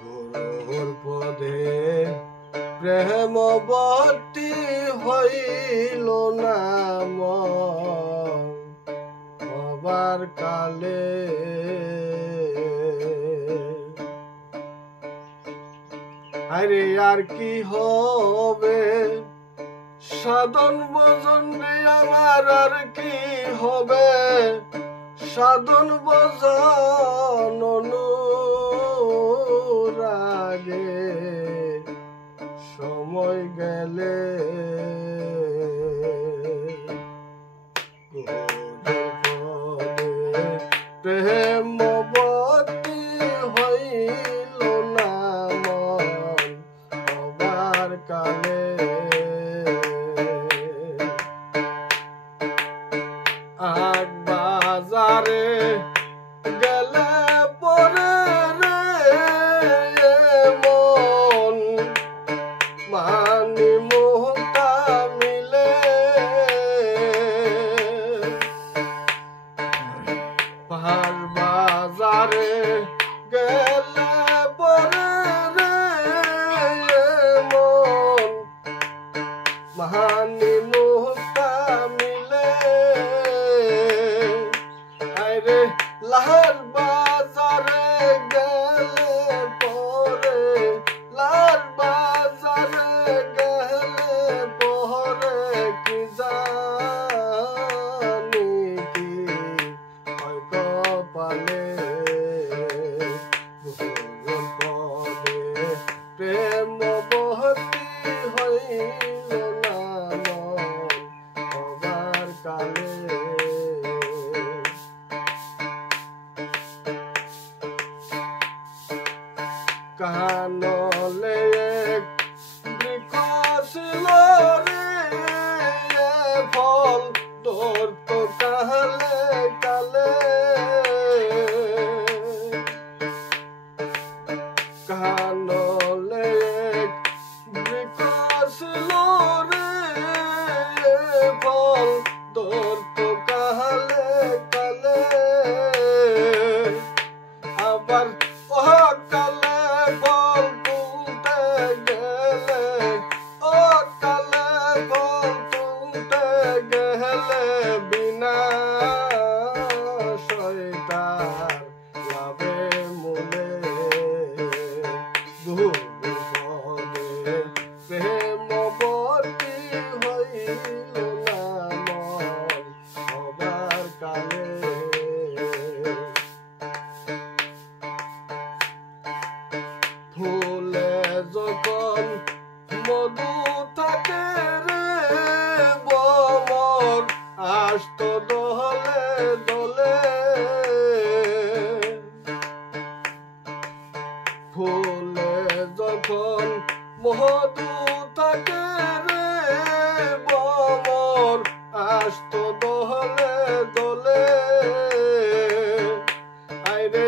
গুরুর পদে প্রেমবতী হইল না হবার কালে। আরে আর কি হবে সাধন ভজন রে আমার, আর কি হবে সাধন ভজন অনুরাগে সময় গেলে। প্রেমবতী হইল না মন হবার কালে। আগ বাজারে গেলে পরে রে মন মানি মুহূর্তা মিলে। পাহাড় বাজারে গেলে পরে রে মন মানি মুহূর্তা মিলে। আরে লাহার বাজারে গেলে পরে, লাহার বাজারে গেলে পরে কি জানি কি হয় কপালে। গুরুর পদে প্রেমবতী হইল না মন হবার কালে। কানলে এক বৃক্ষ ছিল রে ফল ধরত কালে কালে। কানলে এক বৃক্ষ ছিল রে ফল ধরত কালে কালে। আবার ও কালে ফল তুলতে গেলে, ও কালে ফল তুলতে গেলে বিনা শয়তার লাভে মূলে। গুরুর পদে প্রেমবতী হইল না মন হবার কালে। ফুলে যখন মধু থাকে রে ভ্রমর আসত দলে দলে। ফুলে যখন মধু থাকে রে ভ্রমর আসত দলে দলে। আইরে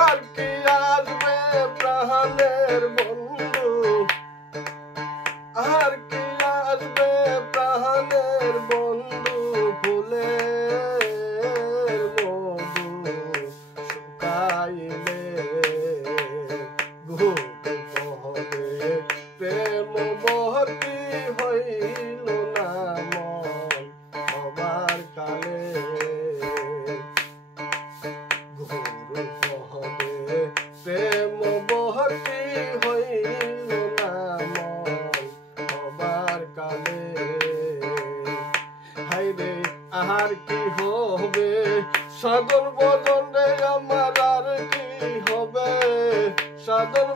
আর কি আসবে প্রাণের বন্ধু, আর কি আসবে প্রাণের বন্ধু। ফুলের মধু শুকাইলে। গুরুর পদে প্রেমবতী হইল না মন হবার কালে। গুরুর পদে প্রেমবতী হইল না মন হবার কালে। হাইরে আর কি হবে সাধন ভজন রে আমার, আর কি হবে সাধন